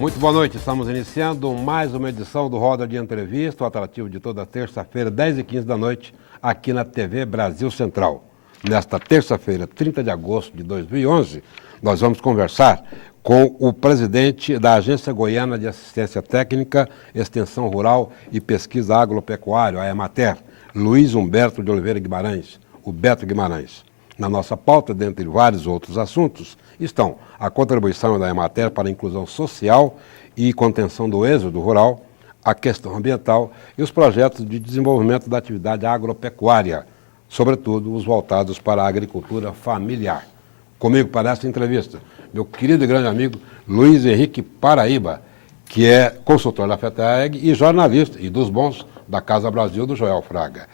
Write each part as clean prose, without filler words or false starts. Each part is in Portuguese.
Muito boa noite, estamos iniciando mais uma edição do Roda de Entrevista, o atrativo de toda terça-feira, 10h15 da noite, aqui na TV Brasil Central. Nesta terça-feira, 30 de agosto de 2011, nós vamos conversar com o presidente da Agência Goiana de Assistência Técnica, Extensão Rural e Pesquisa Agropecuária, a Emater, Luiz Humberto de Oliveira Guimarães, o Beto Guimarães. Na nossa pauta, dentre vários outros assuntos, estão a contribuição da Emater para a inclusão social e contenção do êxodo rural, a questão ambiental e os projetos de desenvolvimento da atividade agropecuária, sobretudo os voltados para a agricultura familiar. Comigo para esta entrevista, meu querido e grande amigo Luiz Henrique Paraíba, que é consultor da FETEAG e jornalista, e dos bons, da Casa Brasil, do Joel Fraga.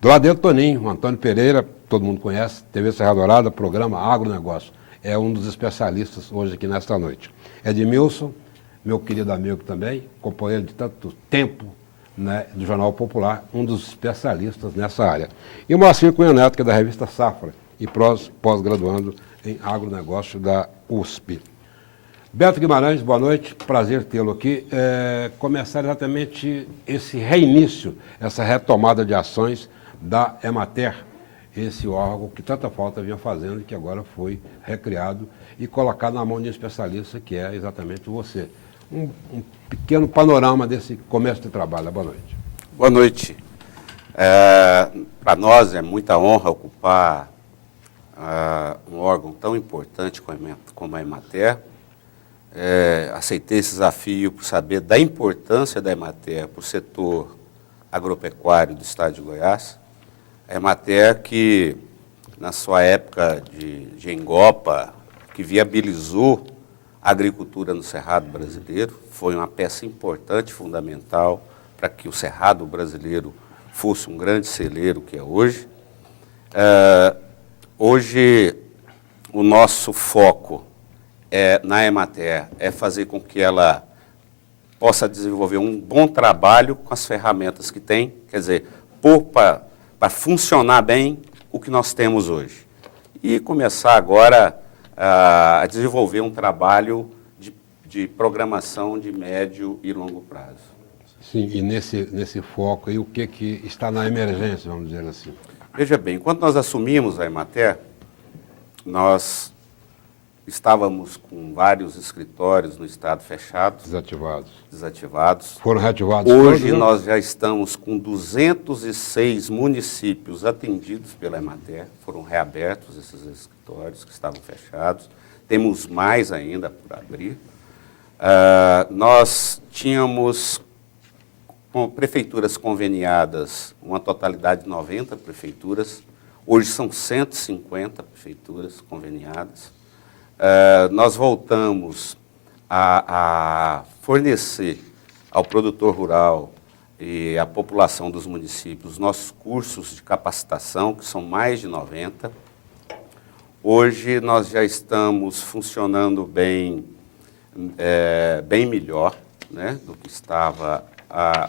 Do lado dele, Toninho, Antônio Pereira, todo mundo conhece, TV Serra Dourada, programa Agronegócio. É um dos especialistas hoje aqui nesta noite. Edmilson, meu querido amigo também, companheiro de tanto tempo, né, do Jornal Popular, um dos especialistas nessa área. E o Moacir Cunha Neto, que é da revista Safra, e pós-graduando em agronegócio da USP. Beto Guimarães, boa noite, prazer tê-lo aqui. Começar exatamente esse reinício, essa retomada de ações da Emater, esse órgão que tanta falta vinha fazendo e que agora foi recriado e colocado na mão de um especialista que é exatamente você. Um pequeno panorama desse começo de trabalho. Boa noite. Boa noite. Para nós é muita honra ocupar um órgão tão importante como a Emater. Aceitei esse desafio por saber da importância da Emater para o setor agropecuário do estado de Goiás. A Emater que, na sua época de Engopa, que viabilizou a agricultura no Cerrado brasileiro, foi uma peça importante, fundamental, para que o Cerrado brasileiro fosse um grande celeiro que é hoje. Hoje, o nosso foco na Emater é fazer com que ela possa desenvolver um bom trabalho com as ferramentas que tem, quer dizer, para funcionar bem o que nós temos hoje. E começar agora a desenvolver um trabalho de programação de médio e longo prazo. Sim, e nesse foco aí, o que está na emergência, vamos dizer assim? Veja bem, quando nós assumimos a Emater, nós estávamos com vários escritórios no estado fechados. Desativados. Foram reativados Hoje todos, nós já estamos com 206 municípios atendidos pela Emater. Foram reabertos esses escritórios que estavam fechados. Temos mais ainda por abrir. Nós tínhamos com prefeituras conveniadas, uma totalidade de 90 prefeituras. Hoje são 150 prefeituras conveniadas. Nós voltamos a fornecer ao produtor rural e à população dos municípios nossos cursos de capacitação, que são mais de 90. Hoje nós já estamos funcionando bem melhor, né, do que estava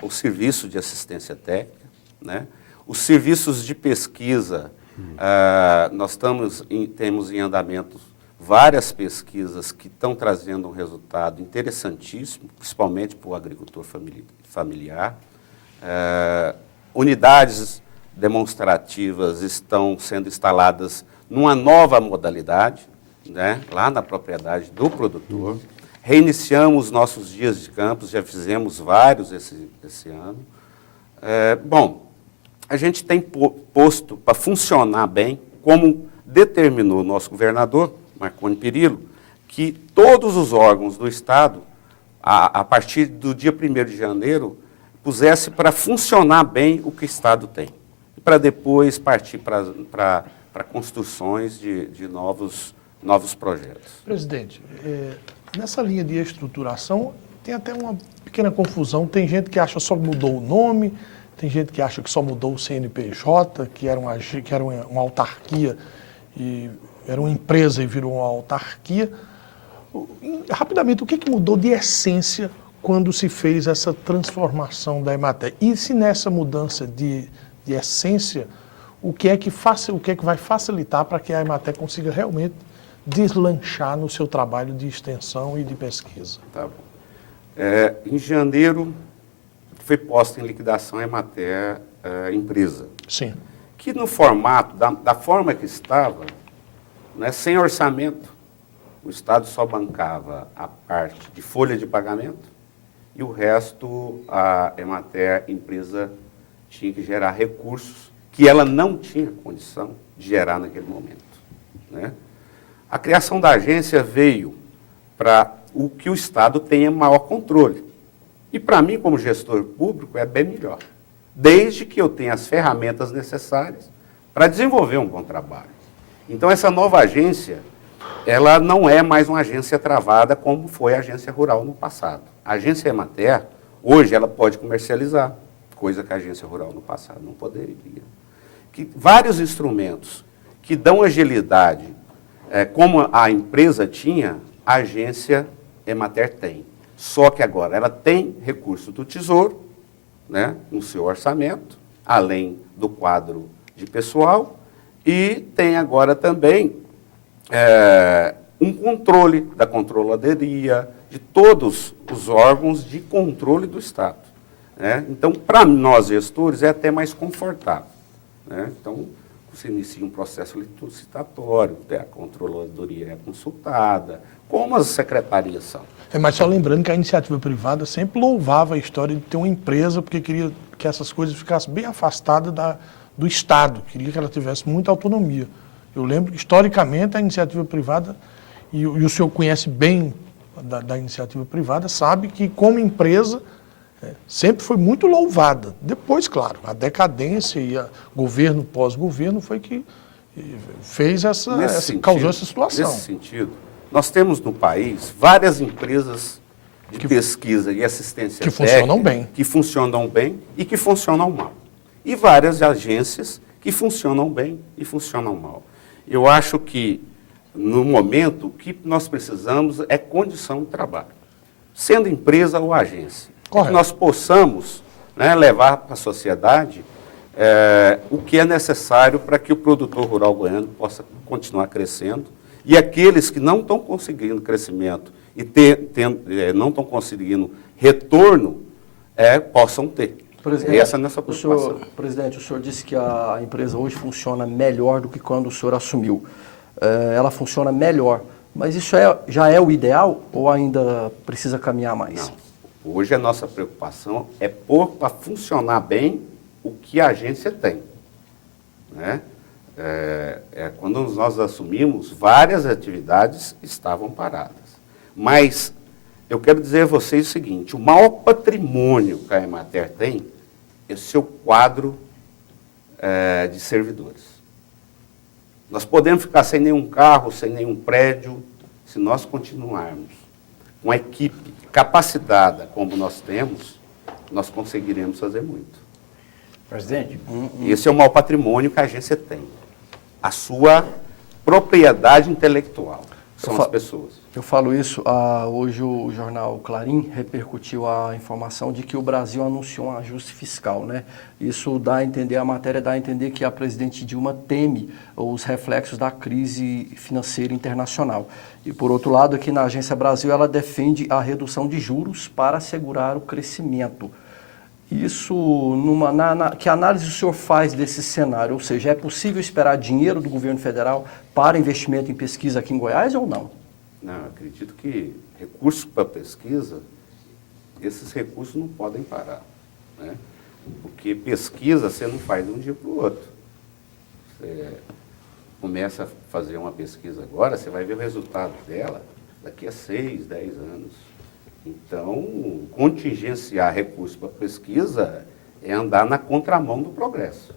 o serviço de assistência técnica, né? Os serviços de pesquisa, nós temos em andamento várias pesquisas que estão trazendo um resultado interessantíssimo, principalmente para o agricultor familiar. Unidades demonstrativas estão sendo instaladas numa nova modalidade, né, lá na propriedade do produtor. Reiniciamos nossos dias de campos, já fizemos vários esse ano. A gente tem posto para funcionar bem, como determinou o nosso governador, Marconi Perillo, que todos os órgãos do Estado, a partir do dia 1º de janeiro, pusesse para funcionar bem o que o Estado tem, para depois partir para construções de novos projetos. Presidente, nessa linha de estruturação, tem até uma pequena confusão. Tem gente que acha que só mudou o nome, tem gente que acha que só mudou o CNPJ, que era uma autarquia e era uma empresa e virou uma autarquia. Rapidamente, o que mudou de essência quando se fez essa transformação da Emater? E se nessa mudança de essência, o que é que vai facilitar para que a Emater consiga realmente deslanchar no seu trabalho de extensão e de pesquisa? Tá bom. Em janeiro, foi posta em liquidação a Emater empresa, Sim. que no formato, da forma que estava, né, sem orçamento, o Estado só bancava a parte de folha de pagamento e o resto, a Emater, empresa, tinha que gerar recursos que ela não tinha condição de gerar naquele momento, né? A criação da agência veio para o que o Estado tenha maior controle. E para mim, como gestor público, é bem melhor, desde que eu tenha as ferramentas necessárias para desenvolver um bom trabalho. Então, essa nova agência, ela não é mais uma agência travada como foi a agência rural no passado. A agência Emater, hoje, ela pode comercializar, coisa que a agência rural no passado não poderia. Que vários instrumentos que dão agilidade, como a empresa tinha, a agência Emater tem. Só que agora ela tem recurso do Tesouro, né, no seu orçamento, além do quadro de pessoal, e tem agora também um controle da controladoria, de todos os órgãos de controle do Estado, né? Então, para nós gestores, é até mais confortável, né? Então, você inicia um processo licitatório, a controladoria é consultada, como as secretarias são. Mas só lembrando que a iniciativa privada sempre louvava a história de ter uma empresa, porque queria que essas coisas ficassem bem afastadas do Estado, queria que ela tivesse muita autonomia. Eu lembro que, historicamente, a iniciativa privada, e o senhor conhece bem da iniciativa privada, sabe que, como empresa, sempre foi muito louvada. Depois, claro, a decadência e o governo pós-governo foi que fez causou essa situação. Nesse sentido, nós temos no país várias empresas de pesquisa e assistência que técnica funcionam bem. que funcionam bem e que funcionam mal. E várias agências que funcionam bem e funcionam mal. Eu acho que, no momento, o que nós precisamos é condição de trabalho, sendo empresa ou agência. Que nós possamos, né, levar para a sociedade o que é necessário para que o produtor rural goiano possa continuar crescendo e aqueles que não estão conseguindo crescimento e não estão conseguindo retorno possam ter. Presidente, Essa é a nossa preocupação. Presidente, o senhor disse que a empresa hoje funciona melhor do que quando o senhor assumiu. Ela funciona melhor, mas isso já é o ideal ou ainda precisa caminhar mais? Não. Hoje a nossa preocupação é pôr para funcionar bem o que a agência tem, né? Quando nós assumimos, várias atividades estavam paradas. Mas eu quero dizer a vocês o seguinte, o maior patrimônio que a Emater tem é o seu quadro de servidores. Nós podemos ficar sem nenhum carro, sem nenhum prédio, se nós continuarmos com a equipe capacitada como nós temos, nós conseguiremos fazer muito. Presidente, Esse é o maior patrimônio que a agência tem. A sua propriedade intelectual são as pessoas. Eu falo isso, hoje o jornal Clarim repercutiu a informação de que o Brasil anunciou um ajuste fiscal, né? Isso dá a entender, a matéria dá a entender que a presidente Dilma teme os reflexos da crise financeira internacional. E, por outro lado, aqui na Agência Brasil, ela defende a redução de juros para assegurar o crescimento. Isso, que análise o senhor faz desse cenário? Ou seja, é possível esperar dinheiro do governo federal para investimento em pesquisa aqui em Goiás ou não? Não, acredito que recursos para pesquisa, esses recursos não podem parar, né? Porque pesquisa você não faz de um dia para o outro. Você começa a fazer uma pesquisa agora, você vai ver o resultado dela daqui a 6, 10 anos. Então, contingenciar recursos para pesquisa é andar na contramão do progresso,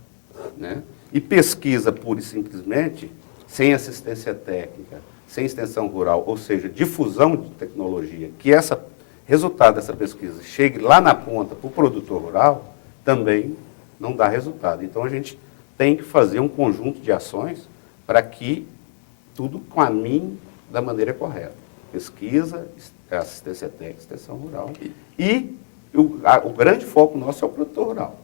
né? E pesquisa, pura e simplesmente, sem assistência técnica, sem extensão rural, ou seja, difusão de tecnologia, que resultado dessa pesquisa chegue lá na ponta para o produtor rural, também não dá resultado. Então, a gente tem que fazer um conjunto de ações para que tudo caminhe da maneira correta. Pesquisa, assistência técnica, extensão rural. E o grande foco nosso é o produtor rural.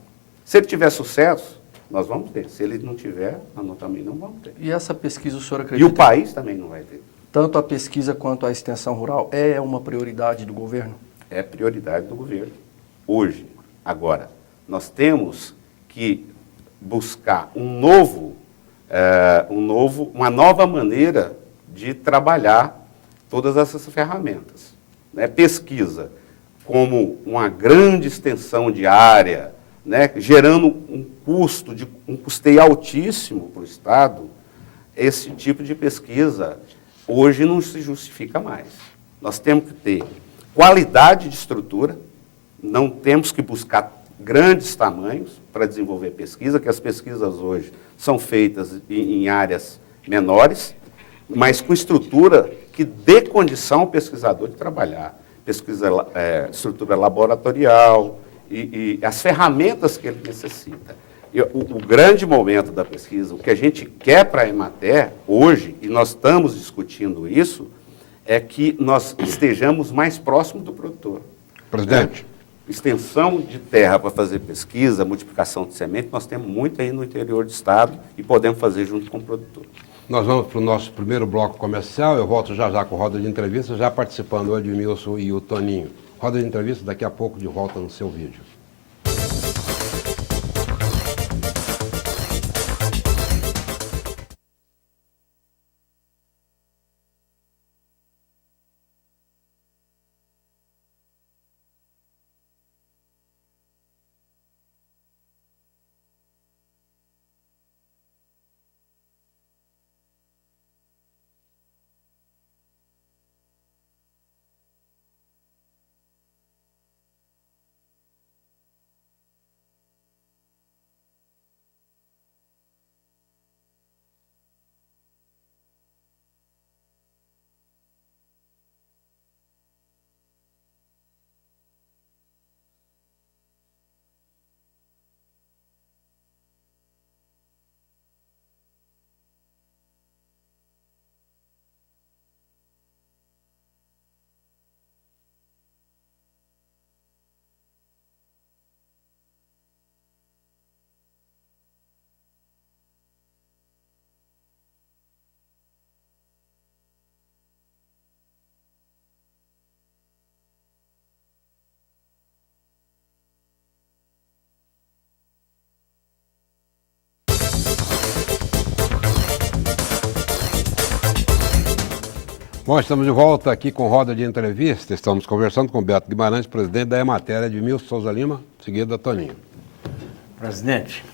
Se ele tiver sucesso, nós vamos ter. Se ele não tiver, nós também não vamos ter. E essa pesquisa, o senhor acredita? E o país também não vai ter. Tanto a pesquisa quanto a extensão rural é uma prioridade do governo? é prioridade do governo, hoje. Agora, nós temos que buscar uma nova maneira de trabalhar todas essas ferramentas. Né? Pesquisa como uma grande extensão de área, né? Gerando um custeio altíssimo para o Estado, esse tipo de pesquisa hoje não se justifica mais. Nós temos que ter qualidade de estrutura, não temos que buscar grandes tamanhos para desenvolver pesquisa, que as pesquisas hoje são feitas em áreas menores, mas com estrutura que dê condição ao pesquisador de trabalhar. Estrutura laboratorial e as ferramentas que ele necessita. O grande momento da pesquisa, o que a gente quer para a Emater hoje, e nós estamos discutindo isso, é que nós estejamos mais próximos do produtor. Presidente. Extensão de terra para fazer pesquisa, multiplicação de semente, nós temos muito aí no interior do estado e podemos fazer junto com o produtor. Nós vamos para o nosso primeiro bloco comercial. Eu volto já com roda de entrevista, já participando o Edmilson e o Toninho. Roda de entrevista daqui a pouco de volta no seu vídeo. Bom, estamos de volta aqui com roda de entrevista. Estamos conversando com Beto Guimarães, presidente da Emater, Edmilson Souza Lima, seguida Toninho. Presidente,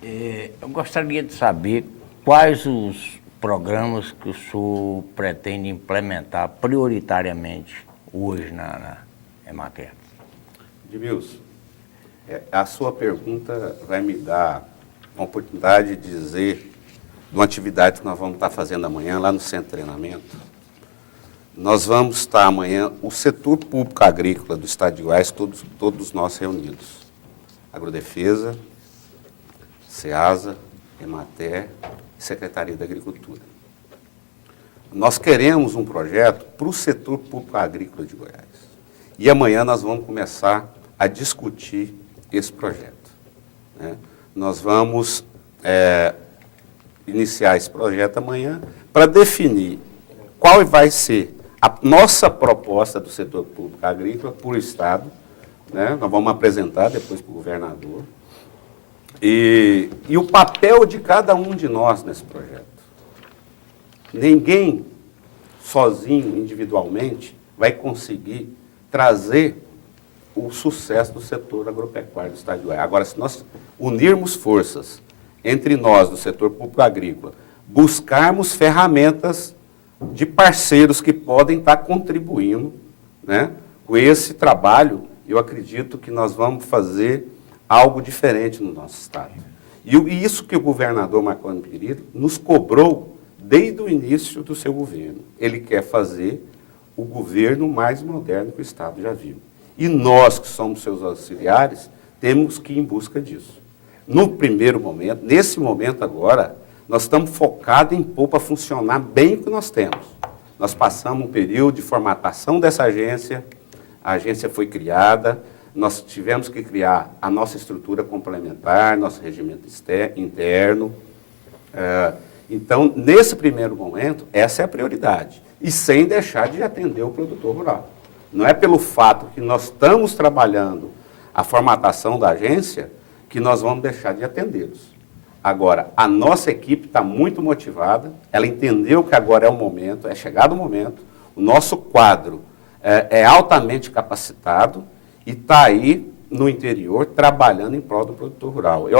eu gostaria de saber quais os programas que o senhor pretende implementar prioritariamente hoje na Emater. Edmilson, a sua pergunta vai me dar a oportunidade de dizer de uma atividade que nós vamos estar fazendo amanhã lá no centro de treinamento. Nós vamos estar amanhã, o setor público agrícola do Estado de Goiás, todos nós reunidos. Agrodefesa, SEASA, Emater e Secretaria da Agricultura. Nós queremos um projeto para o setor público agrícola de Goiás. E amanhã nós vamos começar a discutir esse projeto. Né? Nós vamos iniciar esse projeto amanhã para definir qual vai ser a nossa proposta do setor público agrícola para o Estado. Né? Nós vamos apresentar depois para o governador. E o papel de cada um de nós nesse projeto. Ninguém, sozinho, individualmente, vai conseguir trazer o sucesso do setor agropecuário do Estado de Goiás. Agora, se nós unirmos forças entre nós, do setor público agrícola, buscarmos ferramentas de parceiros que podem estar contribuindo, né, com esse trabalho, eu acredito que nós vamos fazer algo diferente no nosso Estado. E isso que o governador Marconi Perillo nos cobrou desde o início do seu governo. Ele quer fazer o governo mais moderno que o Estado já viu. E nós, que somos seus auxiliares, temos que ir em busca disso. No primeiro momento, nesse momento agora, nós estamos focados em pôr para funcionar bem o que nós temos. Nós passamos um período de formatação dessa agência, a agência foi criada, nós tivemos que criar a nossa estrutura complementar, nosso regimento interno. Então, nesse primeiro momento, essa é a prioridade. E sem deixar de atender o produtor rural. Não é pelo fato que nós estamos trabalhando a formatação da agência que nós vamos deixar de atendê-los. Agora, a nossa equipe está muito motivada, ela entendeu que agora é o momento, é chegado o momento, o nosso quadro é altamente capacitado e está aí no interior trabalhando em prol do produtor rural. Eu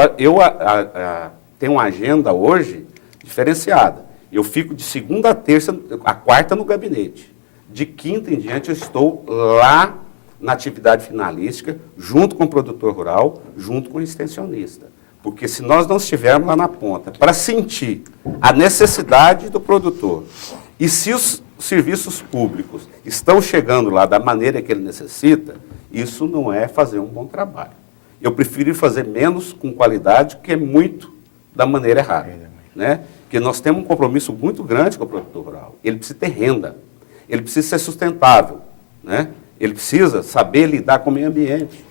tenho uma agenda hoje diferenciada. Eu fico de segunda a terça, a quarta no gabinete. De quinta em diante eu estou lá na atividade finalística, junto com o produtor rural, junto com o extensionista. Porque se nós não estivermos lá na ponta para sentir a necessidade do produtor e se os serviços públicos estão chegando lá da maneira que ele necessita, isso não é fazer um bom trabalho. Eu prefiro fazer menos com qualidade, que é muito da maneira errada. Né? Porque nós temos um compromisso muito grande com o produtor rural. Ele precisa ter renda, ele precisa ser sustentável, né? Ele precisa saber lidar com o meio ambiente,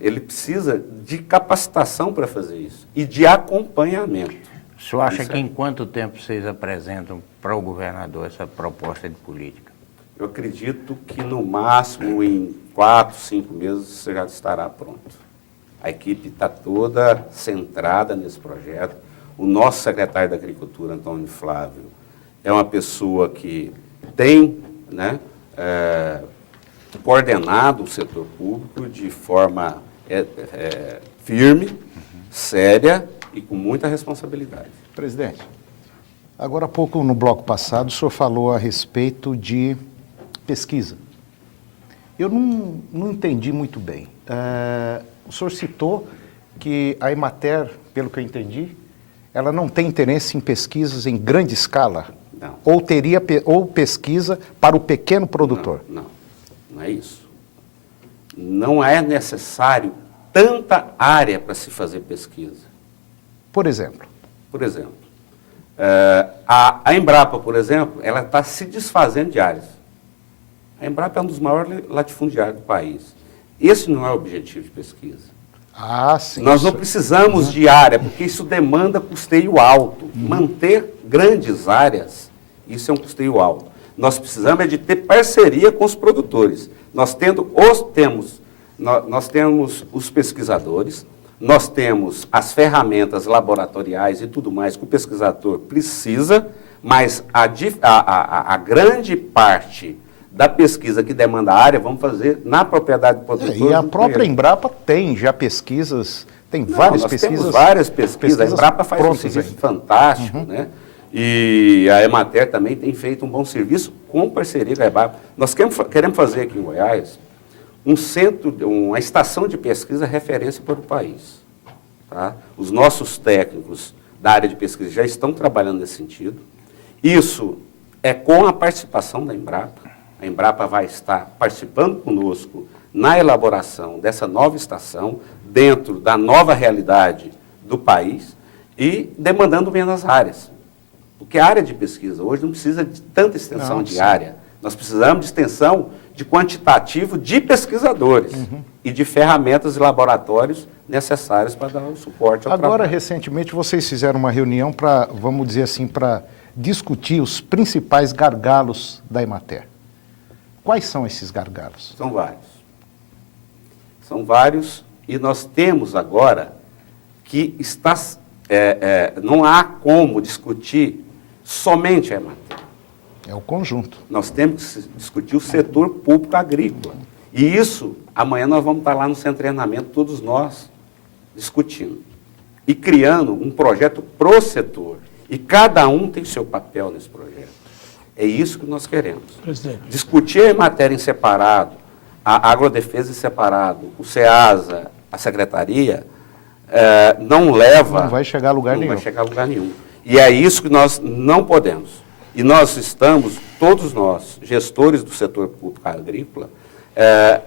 ele precisa de capacitação para fazer isso e de acompanhamento. O senhor acha que em quanto tempo vocês apresentam para o governador essa proposta de política? Eu acredito que no máximo em 4, 5 meses você já estará pronto. A equipe está toda centrada nesse projeto. O nosso secretário da Agricultura, Antônio Flávio, é uma pessoa que tem, né, coordenado o setor público de forma firme, séria e com muita responsabilidade. Presidente, agora há pouco no bloco passado o senhor falou a respeito de pesquisa. Eu não entendi muito bem. O senhor citou que a Emater, pelo que eu entendi, ela não tem interesse em pesquisas em grande escala? Não. Ou pesquisa para o pequeno produtor? Não é isso. Não é necessário tanta área para se fazer pesquisa. Por exemplo? Por exemplo, a Embrapa, por exemplo, ela está se desfazendo de áreas. A Embrapa é um dos maiores latifundiários do país. Esse não é o objetivo de pesquisa. Ah, sim. Nós não precisamos de área, porque isso demanda custeio alto. Manter grandes áreas, isso é um custeio alto. Nós precisamos de ter parceria com os produtores. Nós temos os pesquisadores, nós temos as ferramentas laboratoriais e tudo mais que o pesquisador precisa, mas a grande parte da pesquisa que demanda área, vamos fazer na propriedade do produtor. E a própria Embrapa tem já pesquisas, tem várias pesquisas. Temos várias pesquisas. A Embrapa faz um serviço fantástico, né? E a Emater também tem feito um bom serviço com parceria com a Embrapa. Nós queremos fazer aqui em Goiás uma estação de pesquisa referência para o país. Tá? Os nossos técnicos da área de pesquisa já estão trabalhando nesse sentido. Isso é com a participação da Embrapa. A Embrapa vai estar participando conosco na elaboração dessa nova estação, dentro da nova realidade do país e demandando menos áreas. Porque a área de pesquisa hoje não precisa de tanta extensão de área. Nós precisamos de extensão de quantitativo de pesquisadores e de ferramentas e laboratórios necessários para dar o suporte ao trabalho. Agora, recentemente, vocês fizeram uma reunião para, vamos dizer assim, para discutir os principais gargalos da Emater. Quais são esses gargalos? São vários. São vários e nós temos agora que não há como discutir somente a Emater. É o conjunto. Nós temos que discutir o setor público agrícola. E isso, amanhã nós vamos estar lá no centro de treinamento, todos nós, discutindo. E criando um projeto pro setor. E cada um tem seu papel nesse projeto. É isso que nós queremos. Presidente. Discutir a matéria em separado, a agrodefesa em separado, o SEASA, a secretaria, não vai chegar a lugar nenhum. Não vai chegar a lugar nenhum. E é isso que nós não podemos. E nós estamos, todos nós, gestores do setor público agrícola,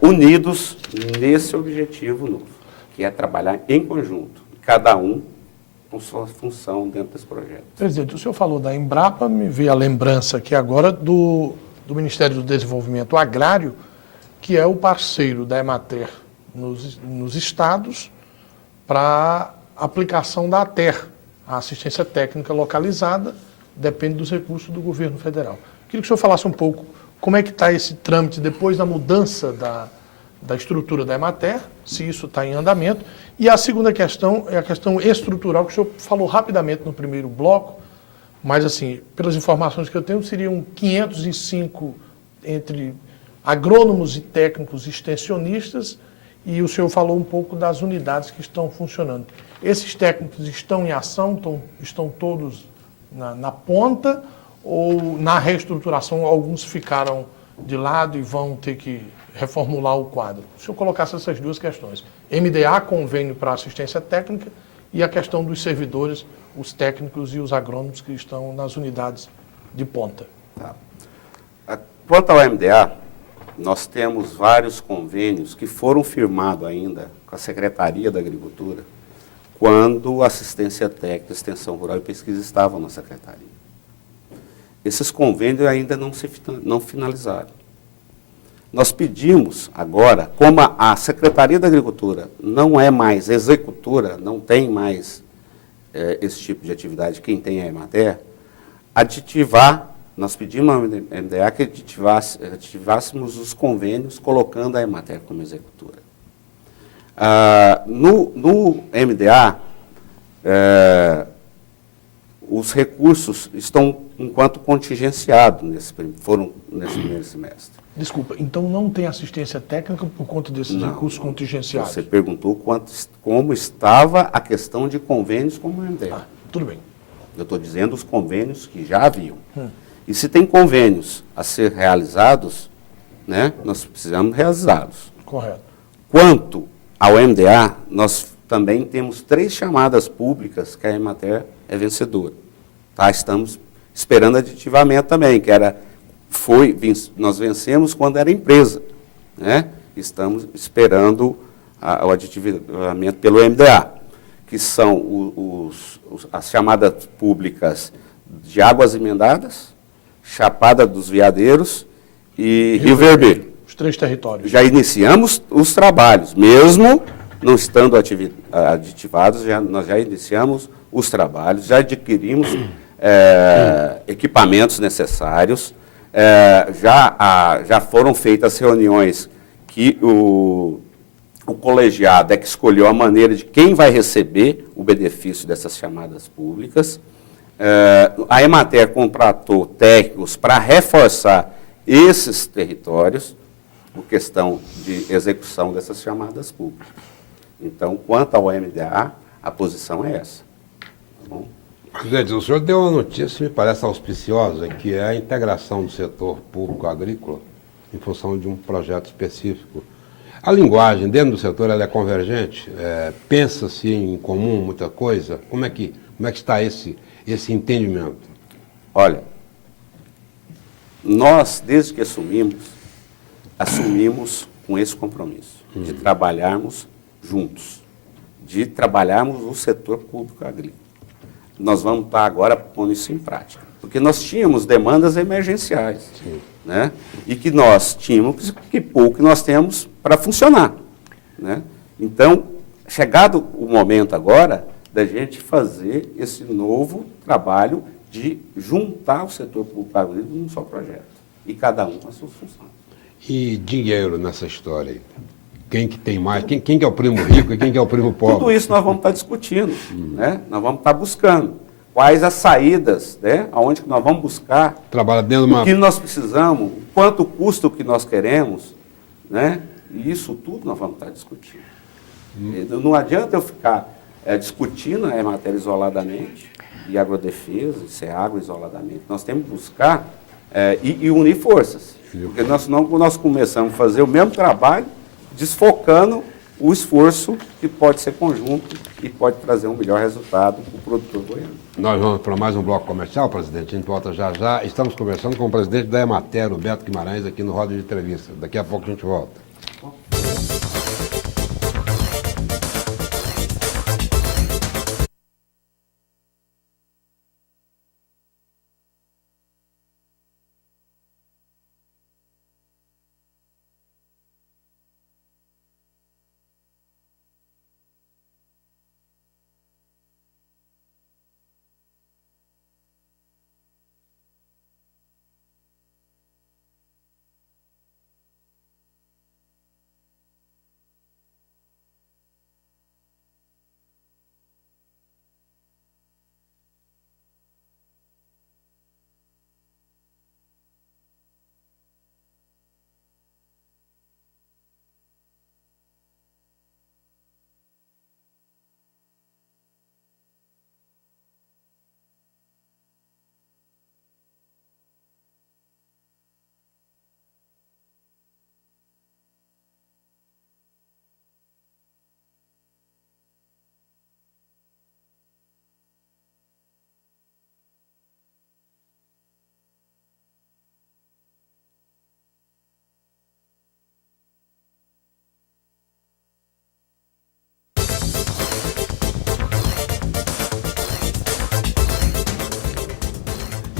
unidos nesse objetivo novo, que é trabalhar em conjunto, cada um com sua função dentro desse projeto. Presidente, o senhor falou da Embrapa, me veio a lembrança aqui agora do Ministério do Desenvolvimento Agrário, que é o parceiro da Emater nos estados para aplicação da ATER, a assistência técnica localizada, depende dos recursos do governo federal. Queria que o senhor falasse um pouco como é que está esse trâmite depois da mudança da estrutura da Emater, se isso está em andamento. E a segunda questão é a questão estrutural, que o senhor falou rapidamente no primeiro bloco, mas, assim, pelas informações que eu tenho, seriam 505 entre agrônomos e técnicos extensionistas, e o senhor falou um pouco das unidades que estão funcionando. Esses técnicos estão em ação, estão todos na ponta, ou na reestruturação alguns ficaram de lado e vão ter que reformular o quadro? Se eu colocasse essas duas questões, MDA, convênio para assistência técnica, e a questão dos servidores, os técnicos e os agrônomos que estão nas unidades de ponta. Tá. Quanto ao MDA, nós temos vários convênios que foram firmados ainda com a Secretaria da Agricultura, quando a assistência técnica, extensão rural e pesquisa estavam na Secretaria. Esses convênios ainda não finalizaram. Nós pedimos agora, como a Secretaria da Agricultura não é mais executora, não tem mais esse tipo de atividade, quem tem é a Emater, aditivar, nós pedimos ao MDA que ativássemos os convênios colocando a Emater como executora. No MDA, os recursos estão enquanto contingenciados foram nesse primeiro semestre. Desculpa, então não tem assistência técnica por conta desses recursos contingenciados? Você perguntou como estava a questão de convênios com o MDA. Tudo bem. Eu estou dizendo os convênios que já haviam. E se tem convênios a ser realizados, né, nós precisamos realizá-los. Correto. Quanto ao MDA, nós também temos 3 chamadas públicas que a Emater é vencedora. Tá? Estamos esperando aditivamento também, nós vencemos quando era empresa, né? Estamos esperando o aditivamento pelo MDA, que são as chamadas públicas de Águas Emendadas, Chapada dos Veadeiros e Rio Vermelho. Os 3 territórios. Já iniciamos os trabalhos, mesmo não estando aditivados, nós já iniciamos os trabalhos, já adquirimos equipamentos necessários, já foram feitas reuniões que o colegiado é que escolheu a maneira de quem vai receber o benefício dessas chamadas públicas. A Emater contratou técnicos para reforçar esses territórios, por questão de execução dessas chamadas públicas. Então, quanto ao MDA, a posição é essa. Tá bom? Presidente, o senhor deu uma notícia, me parece auspiciosa, que é a integração do setor público agrícola em função de um projeto específico. A linguagem dentro do setor ela é convergente? Pensa-se em comum muita coisa? Como é que está esse entendimento? Olha, nós, desde que assumimos com esse compromisso de trabalharmos juntos, de trabalharmos o setor público agrícola. Nós vamos estar agora pondo isso em prática, porque nós tínhamos demandas emergenciais, né? E que nós tínhamos, que pouco nós temos para funcionar, né? Então, chegado o momento agora da gente fazer esse novo trabalho de juntar o setor público agrícola num só projeto, e cada um com as suas funções. E dinheiro nessa história aí? Quem que tem mais? Quem que é o primo rico e quem que é o primo pobre? Tudo isso nós vamos estar discutindo, né? Nós vamos estar buscando quais as saídas, né? Aonde que nós vamos buscar, Trabalha dentro de uma... o que nós precisamos, quanto custa o que nós queremos, né? E isso tudo nós vamos estar discutindo. Não adianta eu ficar discutindo a matéria isoladamente, e agrodefesa, e SEAGRO isoladamente. Nós temos que buscar e unir forças. Porque nós começamos a fazer o mesmo trabalho, desfocando o esforço que pode ser conjunto e pode trazer um melhor resultado para o produtor goiano. Nós vamos para mais um bloco comercial, presidente. A gente volta já já. Estamos conversando com o presidente da Emater, o Beto Guimarães, aqui no Roda de Entrevista. Daqui a pouco a gente volta.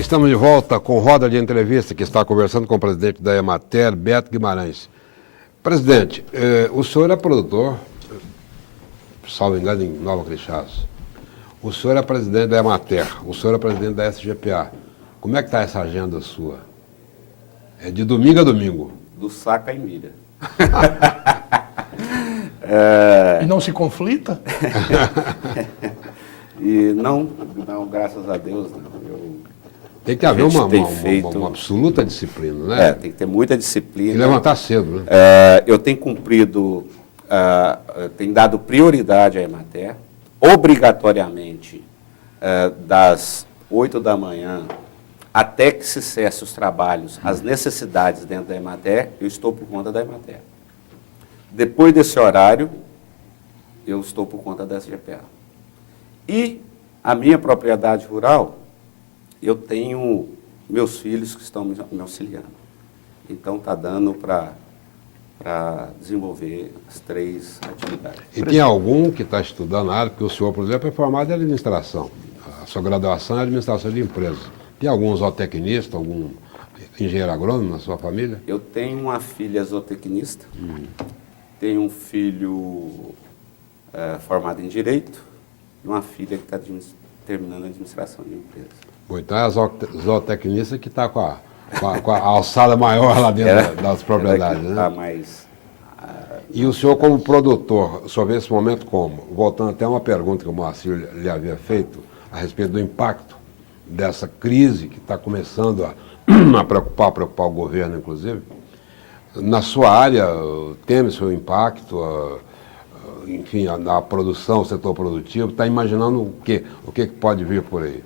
estamos de volta com roda de entrevista que está conversando com o presidente da Emater, Beto Guimarães. Presidente, o senhor é produtor, salvo engano, em Nova Crixás. O senhor é presidente da Emater, o senhor é presidente da SGPA. Como é que está essa agenda sua? É de domingo a domingo. Do saca e mira. E não se conflita? E não, graças a Deus, não. Tem que haver A gente uma, tem uma- feito- uma absoluta disciplina, né? Tem que ter muita disciplina. E levantar cedo, né? Eu tenho cumprido, tenho dado prioridade à Emater, obrigatoriamente, das 8 da manhã até que se cesse os trabalhos, as necessidades dentro da Emater, eu estou por conta da Emater. Depois desse horário, eu estou por conta da SGPA. E a minha propriedade rural, eu tenho meus filhos que estão me auxiliando. Então, está dando para desenvolver as 3 atividades. E tem algum que está estudando na área, porque o senhor, por exemplo, é formado em administração. A sua graduação é administração de empresas. Tem algum zootecnista, algum engenheiro agrônomo na sua família? Eu tenho uma filha zootecnista, tenho um filho formado em Direito e uma filha que está terminando a administração de empresas. Bom, então é a zootecnista que está com a alçada maior lá dentro das propriedades, né? Está mais... E o senhor, como produtor, o senhor vê esse momento como? Voltando até uma pergunta que o Moacir lhe havia feito a respeito do impacto dessa crise que está começando a preocupar o governo, inclusive. Na sua área, teme seu impacto, enfim, na produção, setor produtivo, está imaginando o quê? O que pode vir por aí?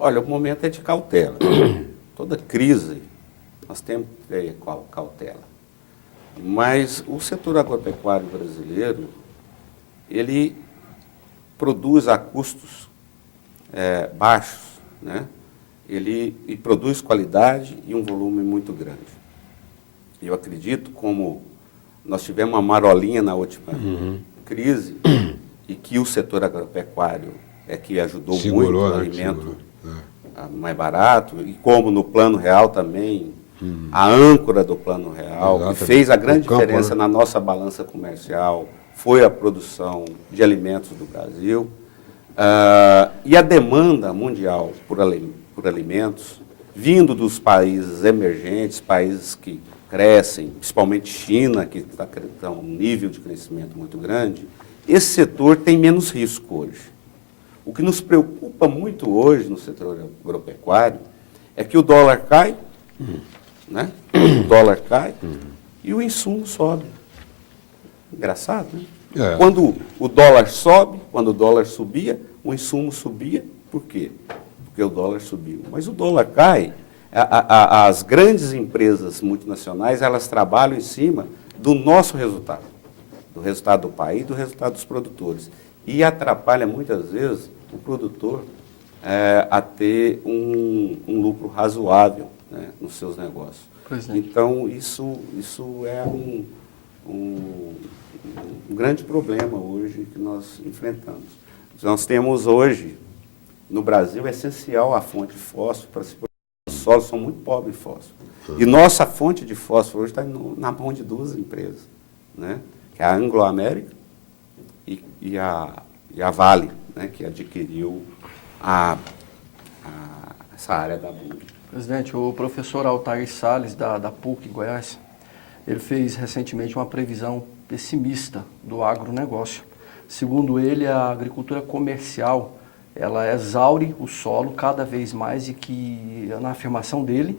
Olha, o momento é de cautela. Toda crise, nós temos que ter cautela. Mas o setor agropecuário brasileiro, ele produz a custos baixos, né? Ele produz qualidade e um volume muito grande. Eu acredito, como nós tivemos uma marolinha na última crise, e que o setor agropecuário que ajudou muito o alimento mais barato, e como no Plano Real também, a âncora do Plano Real, Exatamente. que fez a grande Campo, diferença né? na nossa balança comercial, foi a produção de alimentos do Brasil. E a demanda mundial por alimentos, vindo dos países emergentes, países que crescem, principalmente China, que está com um nível de crescimento muito grande, esse setor tem menos risco hoje. O que nos preocupa muito hoje no setor agropecuário é que o dólar cai, né? O dólar cai e o insumo sobe. Engraçado, né? Quando o dólar sobe, quando o dólar subia, o insumo subia. Por quê? Porque o dólar subiu. Mas o dólar cai, as grandes empresas multinacionais, elas trabalham em cima do nosso resultado, do resultado do país, do resultado dos produtores. E atrapalha muitas vezes o produtor a ter um lucro razoável, né, nos seus negócios. Então, isso é um grande problema hoje que nós enfrentamos. Nós temos hoje, no Brasil, é essencial a fonte de fósforo para se produzir. Os solos são muito pobres em fósforo. E nossa fonte de fósforo hoje está na mão de 2 empresas, né? Que é a Anglo América e a Vale, né? Que adquiriu essa área da Bung. Presidente, o professor Altair Salles, da PUC Goiás, ele fez recentemente uma previsão pessimista do agronegócio. Segundo ele, a agricultura comercial, ela exaure o solo cada vez mais e que, na afirmação dele,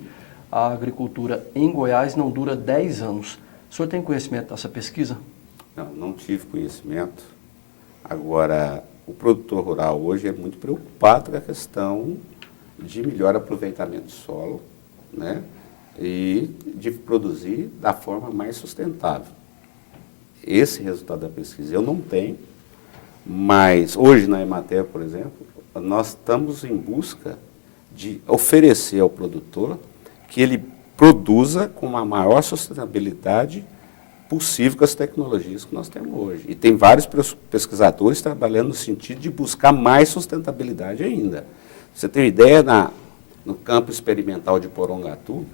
a agricultura em Goiás não dura 10 anos. O senhor tem conhecimento dessa pesquisa? Não tive conhecimento. Agora, o produtor rural hoje é muito preocupado com a questão de melhor aproveitamento do solo, né? E de produzir da forma mais sustentável. Esse resultado da pesquisa eu não tenho, mas hoje na Emater, por exemplo, nós estamos em busca de oferecer ao produtor que ele produza com a maior sustentabilidade possível com as tecnologias que nós temos hoje. E tem vários pesquisadores trabalhando no sentido de buscar mais sustentabilidade ainda. Você tem uma ideia, no campo experimental de Porongatu,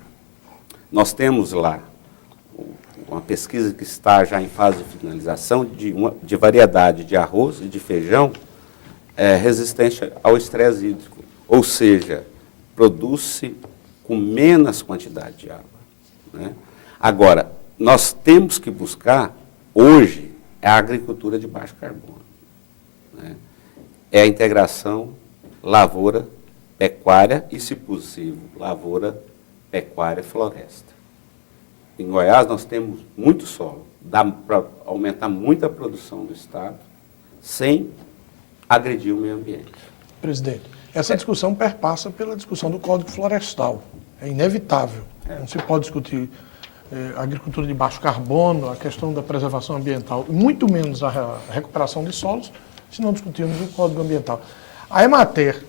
nós temos lá uma pesquisa que está já em fase de finalização de variedade de arroz e de feijão resistente ao estresse hídrico, ou seja, produz-se com menos quantidade de água, né? Agora, nós temos que buscar, hoje, a agricultura de baixo carbono, né? É a integração lavoura-pecuária e, se possível, lavoura-pecuária-floresta. Em Goiás, nós temos muito solo, dá para aumentar muito a produção do Estado, sem agredir o meio ambiente. Presidente, essa discussão perpassa pela discussão do Código Florestal. É inevitável. Não se pode discutir a agricultura de baixo carbono, a questão da preservação ambiental, e muito menos a recuperação de solos, se não discutirmos o Código Ambiental. A Emater,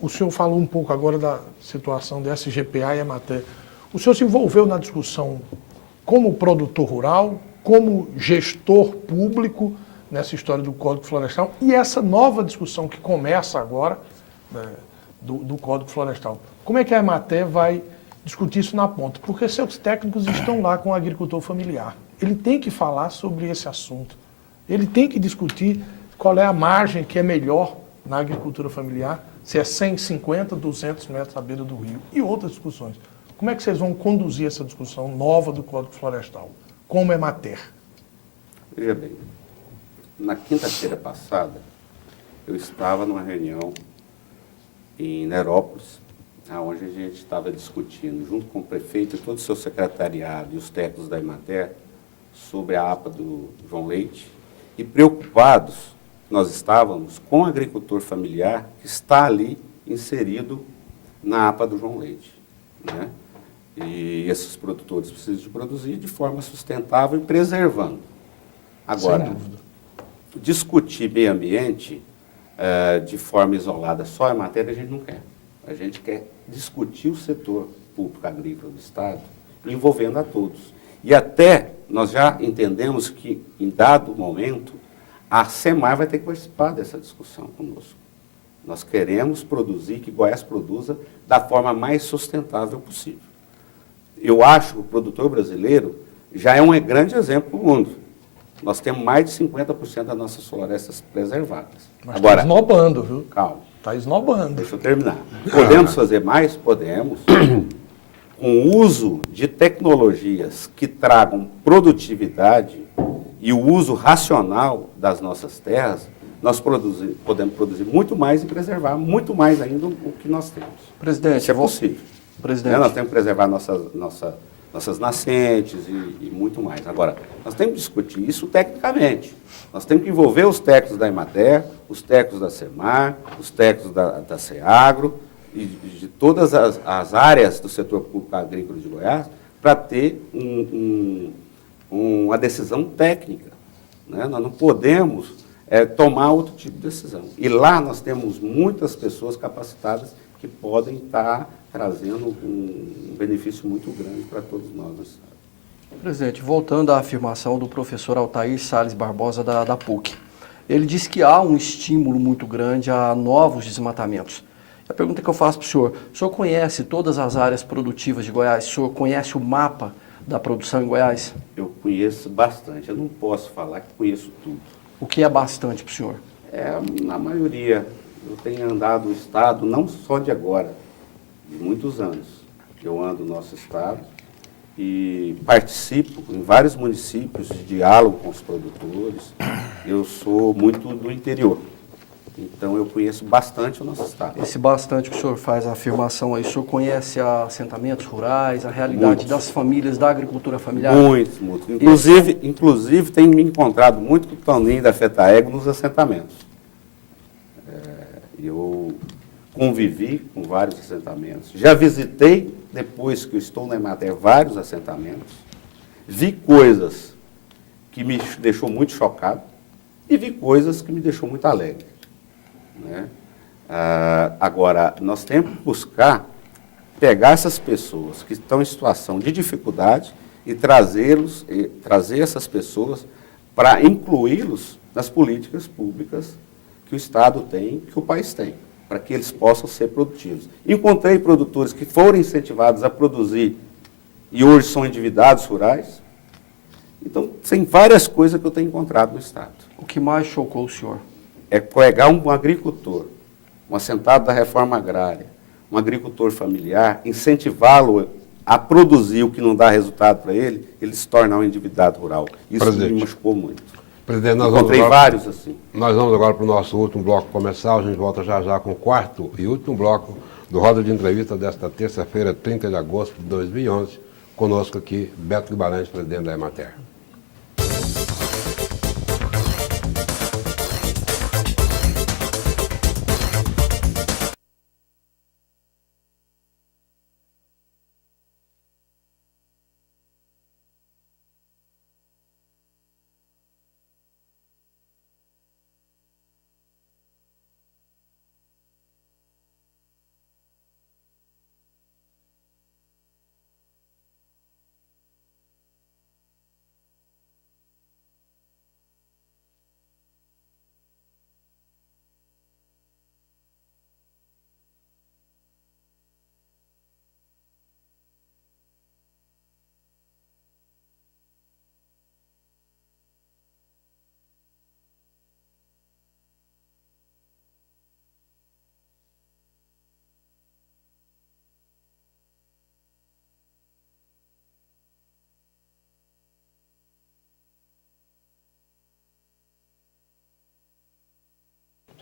o senhor falou um pouco agora da situação da SGPA e Emater. O senhor se envolveu na discussão como produtor rural, como gestor público, nessa história do Código Florestal, e essa nova discussão que começa agora, né, do Código Florestal. Como é que a Emater vai discutir isso na ponta? Porque seus técnicos estão lá com o agricultor familiar. Ele tem que falar sobre esse assunto. Ele tem que discutir qual é a margem que é melhor na agricultura familiar, se é 150, 200 metros à beira do rio, e outras discussões. Como é que vocês vão conduzir essa discussão nova do Código Florestal? Como Emater? Veja bem, na quinta-feira passada, eu estava numa reunião em Nerópolis, onde a gente estava discutindo, junto com o prefeito e todo o seu secretariado e os técnicos da Emater, sobre a APA do João Leite, e preocupados nós estávamos com o agricultor familiar que está ali inserido na APA do João Leite, né? E esses produtores precisam de produzir de forma sustentável e preservando. Agora, Sem dúvida. Discutir meio ambiente de forma isolada, só em matéria, a gente não quer. A gente quer discutir o setor público agrícola do Estado, envolvendo a todos. E até nós já entendemos que, em dado momento, a SEMAR vai ter que participar dessa discussão conosco. Nós queremos produzir, que Goiás produza da forma mais sustentável possível. Eu acho que o produtor brasileiro já é um grande exemplo para o mundo. Nós temos mais de 50% das nossas florestas preservadas. Mas agora, está esnobando, viu? calma, Está esnobando. deixa eu terminar. Podemos fazer mais? Podemos. Com o uso de tecnologias que tragam produtividade e o uso racional das nossas terras, nós podemos produzir muito mais e preservar muito mais ainda o que nós temos. Presidente, Isso é possível. Presidente. Nós temos que preservar nossas nascentes e muito mais. Agora, nós temos que discutir isso tecnicamente. Nós temos que envolver os técnicos da Emater, os técnicos da SEMAR, os técnicos da SEAGRO e de todas as áreas do setor público agrícola de Goiás para ter uma decisão técnica, né? Nós não podemos tomar outro tipo de decisão. E lá nós temos muitas pessoas capacitadas que podem estar trazendo um benefício muito grande para todos nós no Estado. Presidente, voltando à afirmação do professor Altair Salles Barbosa da PUC, ele diz que há um estímulo muito grande a novos desmatamentos. A pergunta que eu faço para o senhor conhece todas as áreas produtivas de Goiás? O senhor conhece o mapa da produção em Goiás? Eu conheço bastante, eu não posso falar que conheço tudo. O que é bastante para o senhor? Na maioria, eu tenho andado o Estado, não só de agora, de muitos anos. Eu ando no nosso Estado e participo em vários municípios de diálogo com os produtores. Eu sou muito do interior, então eu conheço bastante o nosso Estado. Esse bastante que o senhor faz a afirmação aí, o senhor conhece assentamentos rurais, a realidade Muitos. das famílias da agricultura familiar? Muitos. Inclusive tenho me encontrado muito com o Toninho da FETAEG nos assentamentos. Eu convivi com vários assentamentos. Já visitei, depois que eu estou na Emater, vários assentamentos. Vi coisas que me deixou muito chocado e vi coisas que me deixou muito alegre, né? Agora, nós temos que buscar pegar essas pessoas que estão em situação de dificuldade e trazer essas pessoas para incluí-los nas políticas públicas que o Estado tem, que o país tem. para que eles possam ser produtivos. Encontrei produtores que foram incentivados a produzir e hoje são endividados rurais. Então, tem várias coisas que eu tenho encontrado no Estado. O que mais chocou o senhor? É pegar um agricultor, um assentado da reforma agrária, um agricultor familiar, incentivá-lo a produzir o que não dá resultado para ele se torna um endividado rural. Isso Presidente. me machucou muito. Presidente, nós vamos Encontrei agora, vários assim. nós vamos agora para o nosso último bloco comercial. A gente volta já já com o quarto e último bloco do Roda de Entrevista desta terça-feira, 30 de agosto de 2011. Conosco aqui, Beto Guimarães, presidente da Emater.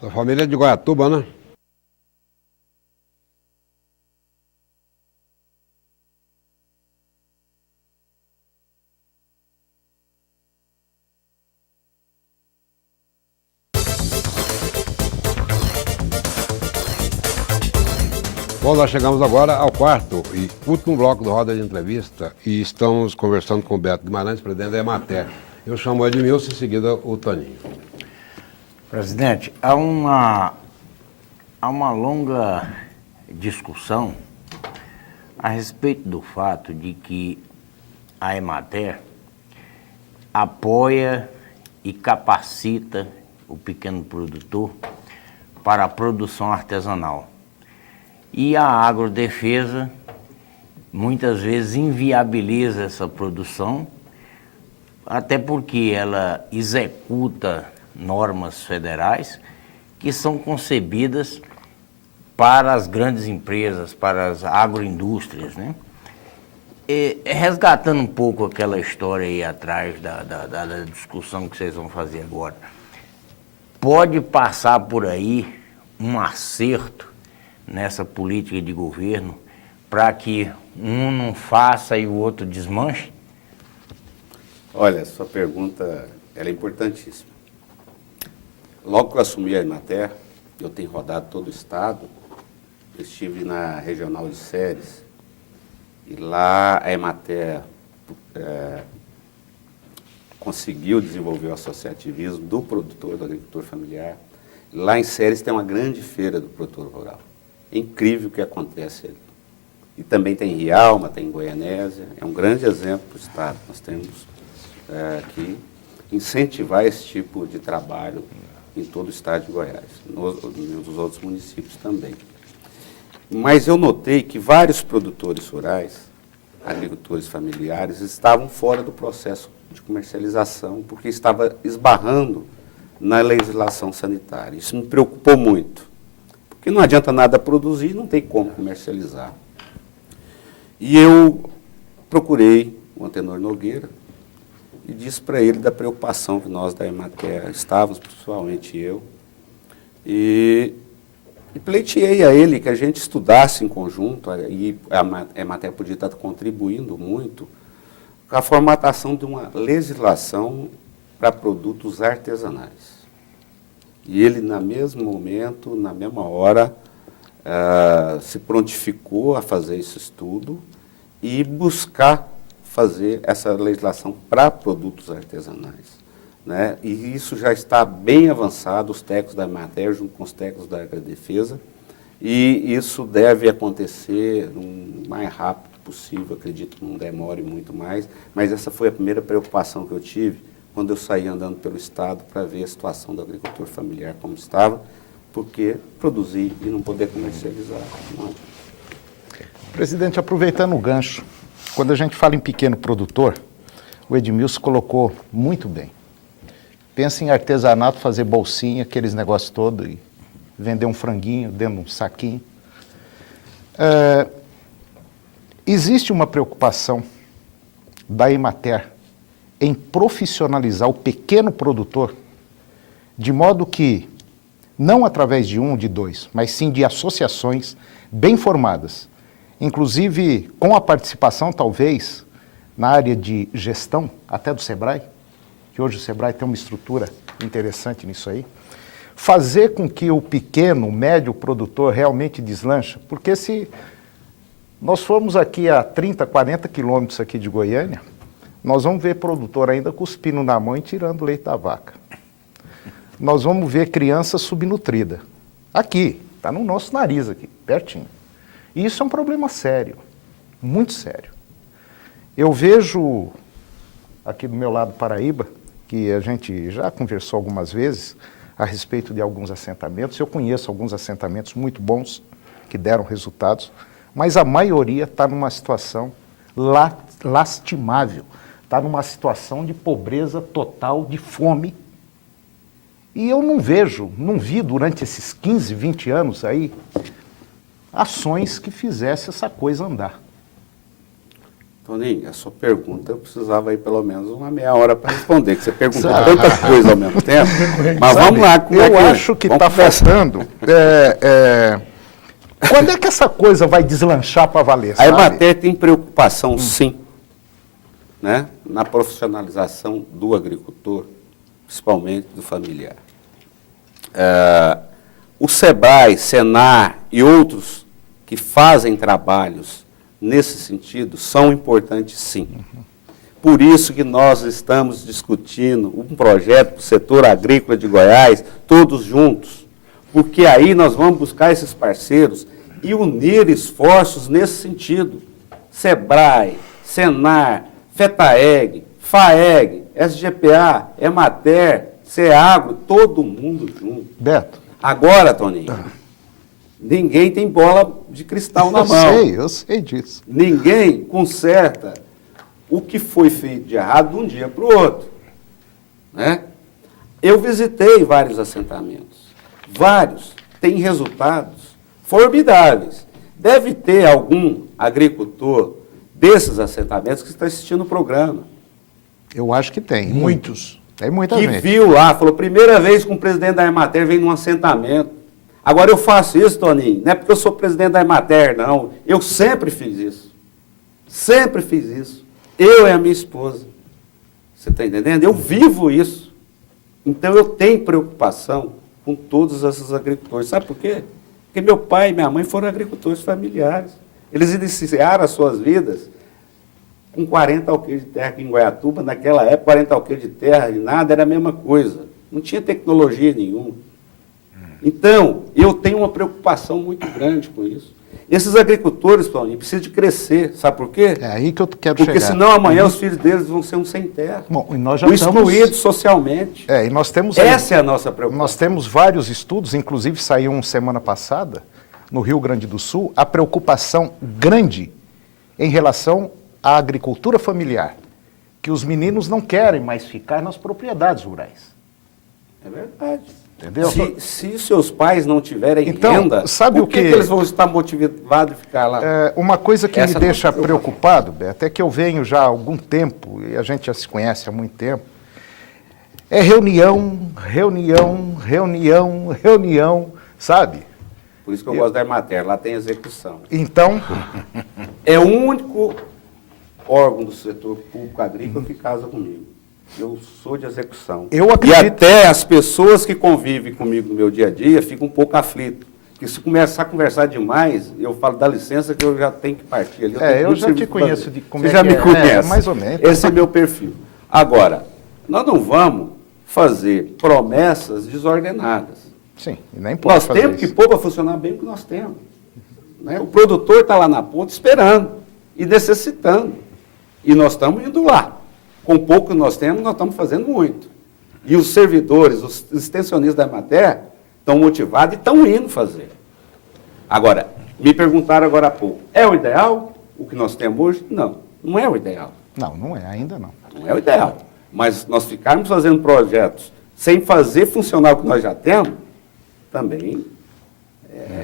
Sua família é de Goiatuba, né? Bom, nós chegamos agora ao quarto e último bloco do Roda de Entrevista e estamos conversando com o Beto Guimarães, presidente da Emater. Eu chamo o Edmilson, em seguida o Toninho. Presidente, há uma longa discussão a respeito do fato de que a Emater apoia e capacita o pequeno produtor para a produção artesanal. E a agrodefesa muitas vezes inviabiliza essa produção, até porque ela executa normas federais que são concebidas para as grandes empresas, para as agroindústrias, né? E, resgatando um pouco aquela história aí atrás da discussão que vocês vão fazer agora, pode passar por aí um acerto nessa política de governo para que um não faça e o outro desmanche? Olha, sua pergunta ela é importantíssima. Logo que eu assumi a Emater, eu tenho rodado todo o estado, eu estive na Regional de Ceres, e lá a Emater conseguiu desenvolver o associativismo do produtor, do agricultor familiar. Lá em Ceres tem uma grande feira do produtor rural. É incrível o que acontece ali. E também tem Rialma, tem Goianésia, é um grande exemplo para o estado. Nós temos que incentivar esse tipo de trabalho em todo o estado de Goiás, nos outros municípios também. Mas eu notei que vários produtores rurais, agricultores familiares, estavam fora do processo de comercialização, porque estava esbarrando na legislação sanitária. Isso me preocupou muito, porque não adianta nada produzir, não tem como comercializar. E eu procurei o Antenor Nogueira e disse para ele da preocupação que nós da Emater estávamos, principalmente eu, e pleiteei a ele que a gente estudasse em conjunto, e a Emater podia estar contribuindo muito, com a formatação de uma legislação para produtos artesanais. E ele, no mesmo momento, na mesma hora, se prontificou a fazer esse estudo e buscar fazer essa legislação para produtos artesanais, né? E isso já está bem avançado, os técnicos da Emater junto com os técnicos da Agrodefesa, e isso deve acontecer o mais rápido possível, acredito que não demore muito mais, mas essa foi a primeira preocupação que eu tive quando eu saí andando pelo estado para ver a situação do agricultor familiar como estava, porque produzir e não poder comercializar. Não adianta. Presidente, aproveitando o gancho, quando a gente fala em pequeno produtor, o Edmilson colocou muito bem. Pensa em artesanato, fazer bolsinha, aqueles negócios todos, e vender um franguinho dentro de um saquinho. Existe uma preocupação da Emater em profissionalizar o pequeno produtor, de modo que, não através de um, de dois, mas sim de associações bem formadas, inclusive com a participação, talvez, na área de gestão, até do SEBRAE, que hoje o SEBRAE tem uma estrutura interessante nisso aí, fazer com que o pequeno, médio produtor realmente deslanche, porque se nós formos aqui a 30, 40 quilômetros aqui de Goiânia, nós vamos ver produtor ainda cuspindo na mão e tirando leite da vaca. Nós vamos ver criança subnutrida. Aqui, está no nosso nariz aqui, pertinho. E isso é um problema sério, muito sério. Eu vejo, aqui do meu lado Paraíba, que a gente já conversou algumas vezes a respeito de alguns assentamentos. Eu conheço alguns assentamentos muito bons, que deram resultados, mas a maioria está numa situação lastimável, está numa situação de pobreza total, de fome. E eu não vi durante esses 15, 20 anos aí, ações que fizessem essa coisa andar. Toninho, a sua pergunta eu precisava aí pelo menos uma meia hora para responder, que você perguntou tanta coisa ao mesmo tempo. Mas vamos lá. Eu acho que está faltando. Quando é que essa coisa vai deslanchar para valer? A Emater tem preocupação, sim, né, na profissionalização do agricultor, principalmente do familiar. O SEBRAE, SENAR e outros que fazem trabalhos nesse sentido são importantes, sim. Por isso que nós estamos discutindo um projeto para o setor agrícola de Goiás, todos juntos, porque aí nós vamos buscar esses parceiros e unir esforços nesse sentido. SEBRAE, SENAR, FETAEG, FAEG, SGPA, Emater, SEAGRO, todo mundo junto. Beto. Agora, Toninho, ninguém tem bola de cristal na mão. Eu sei disso. Ninguém conserta o que foi feito de errado de um dia para o outro. Né? Eu visitei vários assentamentos. Vários. Tem resultados formidáveis. Deve ter algum agricultor desses assentamentos que está assistindo o programa. Eu acho que tem. Muitos. Tem muita Que gente. viu lá, falou, primeira vez que um presidente da Emater vem num assentamento. Agora eu faço isso, Toninho, não é porque eu sou presidente da Emater, não. Eu sempre fiz isso. Sempre fiz isso. Eu e a minha esposa. Você está entendendo? Eu vivo isso. Então eu tenho preocupação com todos esses agricultores. Sabe por quê? Porque meu pai e minha mãe foram agricultores familiares. Eles iniciaram as suas vidas com 40 alqueires de terra aqui em Goiatuba. Naquela época, 40 alqueires de terra e nada era a mesma coisa. Não tinha tecnologia nenhuma. Então, eu tenho uma preocupação muito grande com isso. Esses agricultores, Paulinho, precisam de crescer. Sabe por quê? É aí que eu quero Porque chegar. senão amanhã os filhos deles vão ser um sem terra. Bom, e nós já Excluídos socialmente. E nós temos Essa é a nossa preocupação. Nós temos vários estudos, inclusive saiu semana passada, no Rio Grande do Sul, a preocupação grande em relação à agricultura familiar, que os meninos não querem mais ficar nas propriedades rurais. É verdade. Entendeu? Se seus pais não tiverem Então, renda, sabe por o que que- eles vão estar motivados a ficar lá? Uma coisa que Essa me é a deixa nossa preocupado, Beto, é que eu venho já há algum tempo, e a gente já se conhece há muito tempo, é reunião, sabe? Por isso que eu gosto da Emater, lá tem execução. Então, É o único órgão do setor público agrícola que casa comigo. Eu sou de execução. Eu E acredito- até as pessoas que convivem comigo no meu dia a dia ficam um pouco aflitas. Porque se começar a conversar demais, eu falo, dá licença que eu já tenho que partir ali. tenho eu muito já serviço te pra conheço fazer. de como Você é já que me é. conhece. Mais ou menos. Esse é meu perfil. Agora, nós não vamos fazer promessas desordenadas. sim, e nem pode Nós fazer temos que isso. pôr para funcionar bem o que nós temos. Né? O produtor está lá na ponta esperando e necessitando. E nós estamos indo lá. Com o pouco que nós temos, nós estamos fazendo muito. E os servidores, os extensionistas da Emater, estão motivados e estão indo fazer. Agora, me perguntaram agora há pouco, é o ideal o que nós temos hoje? Não, não é o ideal. Não, não é, ainda não. Não é o ideal. Mas nós ficarmos fazendo projetos sem fazer funcionar o que nós já temos, também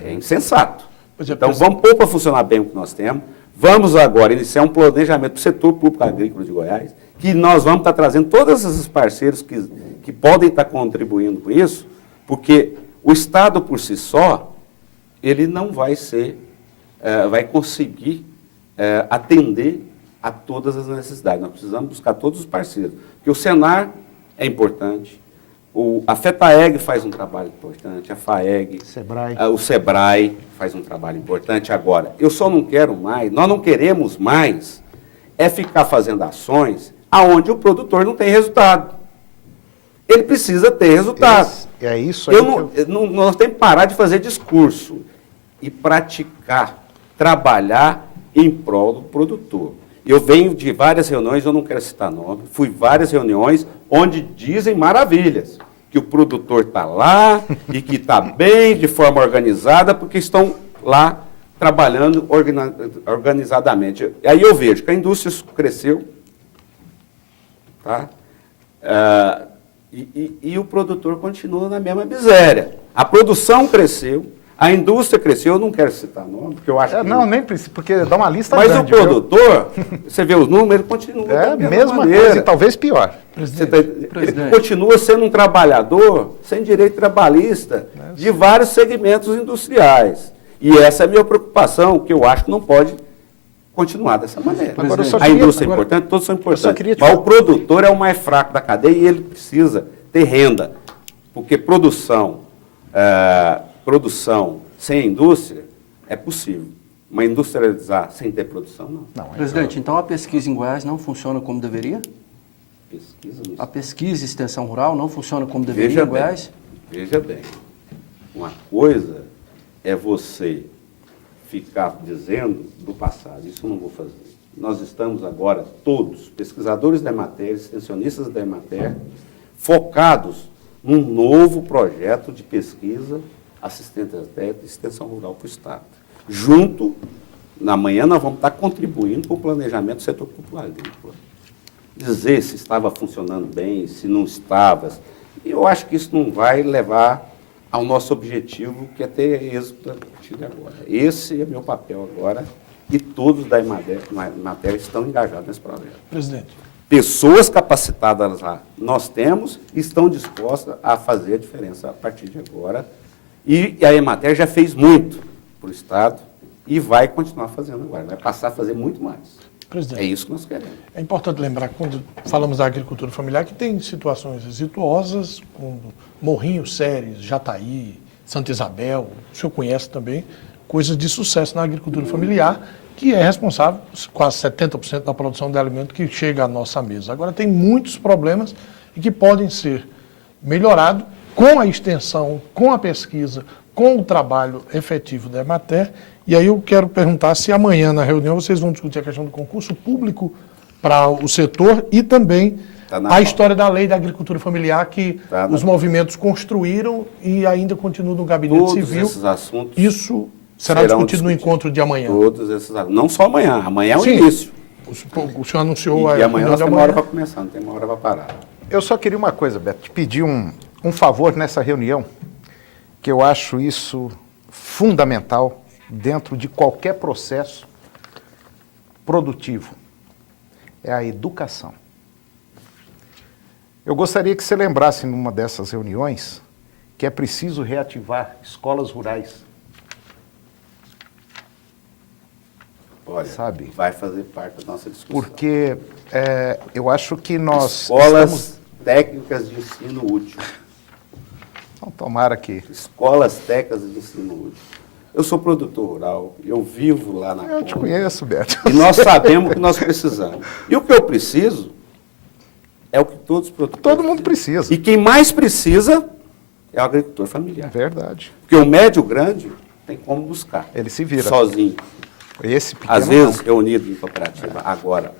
é insensato. Então, vamos pôr para funcionar bem o que nós temos. Vamos agora iniciar um planejamento para o setor público agrícola de Goiás, que nós vamos estar trazendo todos esses parceiros que podem estar contribuindo com isso, porque o Estado por si só, ele não vai vai conseguir atender a todas as necessidades. Nós precisamos buscar todos os parceiros, porque o Senar é importante, a FETAEG faz um trabalho importante, a FAEG, Sebrae. o SEBRAE faz um trabalho importante. Agora, eu só não quero mais, nós não queremos mais, ficar fazendo ações aonde o produtor não tem resultado. Ele precisa ter resultado. É isso aí. Nós temos que parar de fazer discurso e praticar, trabalhar em prol do produtor. Eu venho de várias reuniões, eu não quero citar nome, fui várias reuniões onde dizem maravilhas, que o produtor está lá e que está bem, de forma organizada, porque estão lá trabalhando organizadamente. Aí eu vejo que a indústria cresceu, tá? E o produtor continua na mesma miséria. A produção cresceu, a indústria cresceu, eu não quero citar nome, porque eu acho que... Não, nem precisa, porque dá uma lista Mas grande. o produtor, você vê os números, ele continua da mesma maneira. coisa e talvez pior. Ele continua sendo um trabalhador sem direito trabalhista de vários segmentos industriais. E essa é a minha preocupação, que eu acho que não pode continuar dessa maneira. Agora, a indústria é importante, todos são importantes. Mas o produtor é o mais fraco da cadeia e ele precisa ter renda. Porque produção sem indústria é possível. Mas industrializar sem ter produção, não. Presidente, então a pesquisa em Goiás não funciona como deveria? Pesquisa A pesquisa e extensão rural não funciona como deveria em Goiás? Veja bem, uma coisa é você ficar dizendo do passado, isso eu não vou fazer. Nós estamos agora, todos, pesquisadores da Emater, extensionistas da Emater, focados num novo projeto de pesquisa, assistência técnica e extensão rural para o Estado. Junto, na manhã, nós vamos estar contribuindo para o planejamento do setor cultural agrícola. Dizer se estava funcionando bem, se não estava. E eu acho que isso não vai levar ao nosso objetivo, que é ter êxito a partir de agora. Esse é meu papel agora, e todos da Emater estão engajados nesse projeto. Presidente. Pessoas capacitadas lá nós temos e estão dispostas a fazer a diferença a partir de agora. E a Emater já fez muito para o Estado e vai continuar fazendo agora, vai passar a fazer muito mais. Presidente, É isso que nós queremos. é importante lembrar, quando falamos da agricultura familiar, que tem situações exituosas, como Morrinho, Séries, Jataí, Santa Isabel, o senhor conhece também, coisas de sucesso na agricultura familiar, que é responsável por quase 70% da produção de alimento que chega à nossa mesa. Agora, tem muitos problemas e que podem ser melhorados com a extensão, com a pesquisa, com o trabalho efetivo da Emater. E aí eu quero perguntar se amanhã na reunião vocês vão discutir a questão do concurso público para o setor e também a história da lei da agricultura familiar que os movimentos construíram e ainda continua no gabinete civil. Esses assuntos isso será discutido no encontro de amanhã. Todos esses assuntos. Não só amanhã, amanhã é o Sim. início. O senhor anunciou E amanhã nós temos uma hora para amanhã. começar, não tem uma hora para parar. Eu só queria uma coisa, Beto, te pedir um favor nessa reunião, que eu acho isso fundamental dentro de qualquer processo produtivo. É a educação. Eu gostaria que você lembrasse numa dessas reuniões que é preciso reativar escolas rurais. Olha, Sabe? vai fazer parte da nossa discussão. Porque eu acho que nós Escolas técnicas de ensino útil. Então, tomara que... Escolas técnicas de ensino útil. Eu sou produtor rural, eu vivo lá na Eu te ponta. conheço, Beto. E nós sabemos o que nós precisamos. E o que eu preciso é o que todos os produtores Todo mundo precisa. E quem mais precisa é o agricultor familiar. Verdade. Porque o médio grande tem como buscar. Ele se vira. Sozinho. Esse pequeno Às vezes reunido em cooperativa. Agora,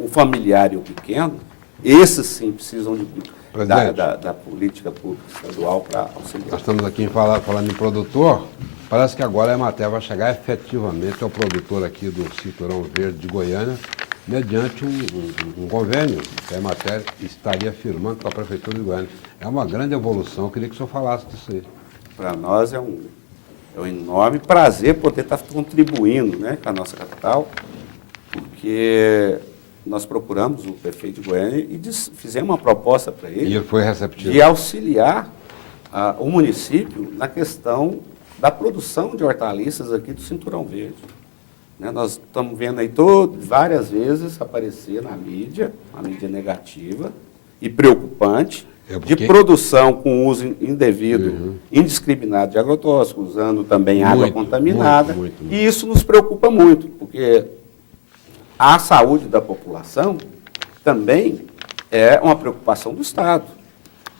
o familiar e o pequeno, esses sim precisam de Presidente. da política pública estadual para auxiliar. Nós estamos aqui falando em produtor. Parece que agora a Emater vai chegar efetivamente ao produtor aqui do Cinturão Verde de Goiânia, mediante um convênio que a Emater estaria firmando com a Prefeitura de Goiânia. É uma grande evolução, eu queria que o senhor falasse disso aí. Para nós é um enorme prazer poder estar contribuindo, né, com a nossa capital, porque nós procuramos o prefeito de Goiânia e fizemos uma proposta para E ele ele foi receptivo. de auxiliar o município na questão da produção de hortaliças aqui do Cinturão Verde. Né, nós estamos vendo aí várias vezes aparecer na mídia, uma mídia negativa e preocupante, de produção com uso indevido, indiscriminado de agrotóxicos, usando também água contaminada. Muito. E isso nos preocupa muito, porque a saúde da população também é uma preocupação do Estado.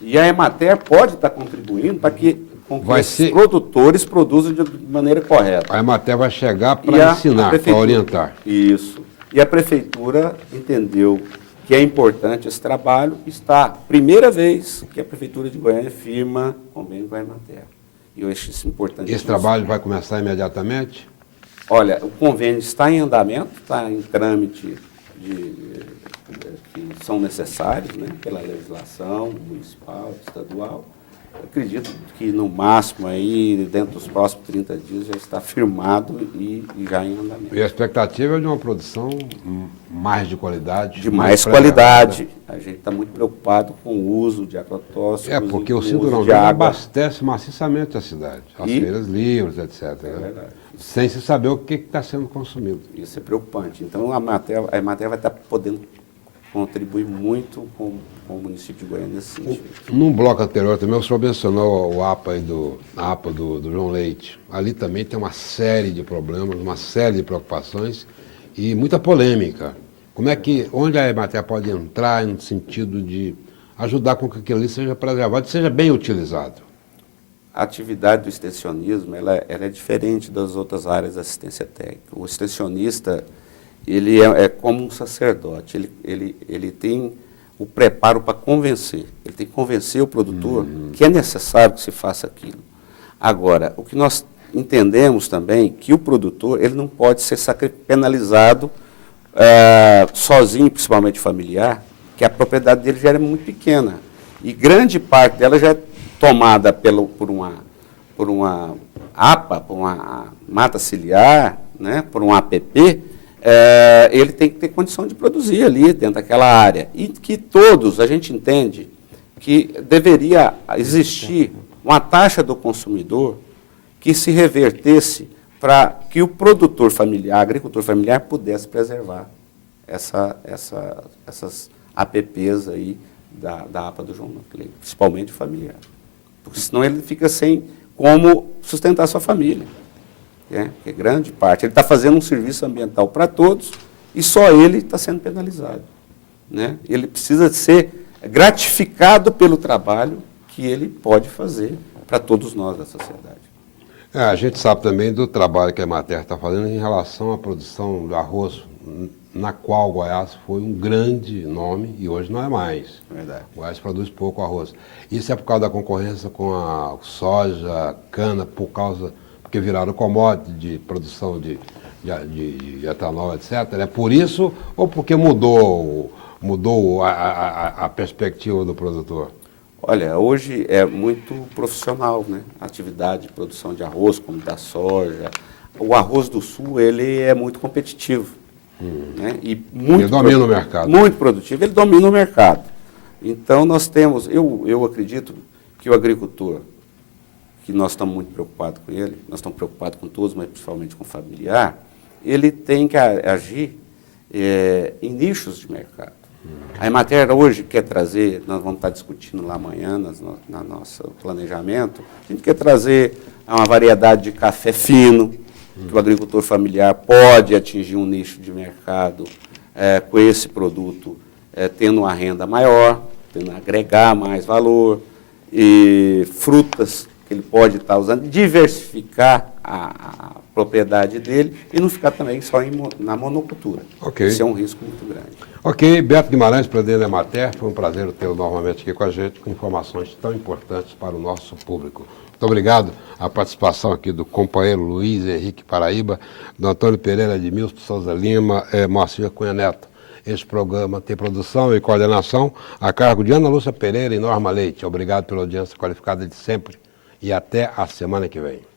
E a Emater pode estar contribuindo para que os produtores produzam de maneira correta. A Emater vai chegar para ensinar, para orientar. Isso. E a Prefeitura entendeu que é importante esse trabalho. Está a primeira vez que a Prefeitura de Goiânia firma convênio com a Emater. E eu acho isso importante. Esse trabalho vai começar imediatamente? Olha, o convênio está em andamento, está em trâmite que são necessários, né, pela legislação municipal, estadual. Eu acredito que no máximo aí, dentro dos próximos 30 dias, já está firmado e já em andamento. E a expectativa é de uma produção mais de qualidade. De mais qualidade. A gente está muito preocupado com o uso de agrotóxicos. Porque o Cinturão Verde abastece maciçamente a cidade, as feiras livres, etc. É verdade. Sem se saber o que está sendo consumido. Isso é preocupante. Então, a Emater vai estar podendo contribuir muito com o município de Goiânia nesse sentido. Num bloco anterior também, o senhor mencionou a APA do João Leite. Ali também tem uma série de problemas, uma série de preocupações e muita polêmica. Onde a Emater pode entrar no sentido de ajudar com que aquilo ali seja preservado e seja bem utilizado? A atividade do extensionismo ela é diferente das outras áreas da assistência técnica. O extensionista ele é como um sacerdote, ele tem o preparo para convencer, ele tem que convencer o produtor que é necessário que se faça aquilo. Agora, o que nós entendemos também que o produtor ele não pode ser penalizado sozinho, principalmente familiar, que a propriedade dele já é muito pequena e grande parte dela já é tomada por uma APA, por uma mata ciliar, né, por um APP. Ele tem que ter condição de produzir ali dentro daquela área. E que todos, a gente entende que deveria existir uma taxa do consumidor que se revertesse para que o produtor familiar, agricultor familiar, pudesse preservar essas APPs aí da APA do João Leite, principalmente familiar. Porque senão ele fica sem como sustentar sua família. Que é grande parte. Ele está fazendo um serviço ambiental para todos e só ele está sendo penalizado. Né? Ele precisa ser gratificado pelo trabalho que ele pode fazer para todos nós da sociedade. A gente sabe também do trabalho que a Emater está fazendo em relação à produção de arroz, na qual o Goiás foi um grande nome e hoje não é mais. Verdade. O Goiás produz pouco arroz. Isso é por causa da concorrência com a soja, a cana, porque viraram commodity de produção de etanol, etc. É por isso ou porque mudou a perspectiva do produtor? Olha, hoje é muito profissional, né? A atividade de produção de arroz, como da soja. O arroz do sul, ele é muito competitivo. Né? E muito ele domina o mercado. Muito produtivo, ele domina o mercado. Então, nós temos, eu acredito que o agricultor, que nós estamos muito preocupados com ele, nós estamos preocupados com todos, mas principalmente com o familiar, ele tem que agir em nichos de mercado. A Emater hoje quer trazer, nós vamos estar discutindo lá amanhã, no nosso planejamento, a gente quer trazer uma variedade de café fino, que o agricultor familiar pode atingir um nicho de mercado com esse produto, tendo uma renda maior, tendo agregar mais valor, e frutas que ele pode estar usando, diversificar a propriedade dele e não ficar também só na monocultura. Ok. Isso é um risco muito grande. Ok, Beto Guimarães, presidente da Emater, foi um prazer tê-lo novamente aqui com a gente, com informações tão importantes para o nosso público. Muito obrigado à participação aqui do companheiro Luiz Henrique Paraíba, do Antônio Pereira, de Milton Souza Lima, Moacir Cunha Neto. Este programa tem produção e coordenação a cargo de Ana Lúcia Pereira e Norma Leite. Obrigado pela audiência qualificada de sempre e até a semana que vem.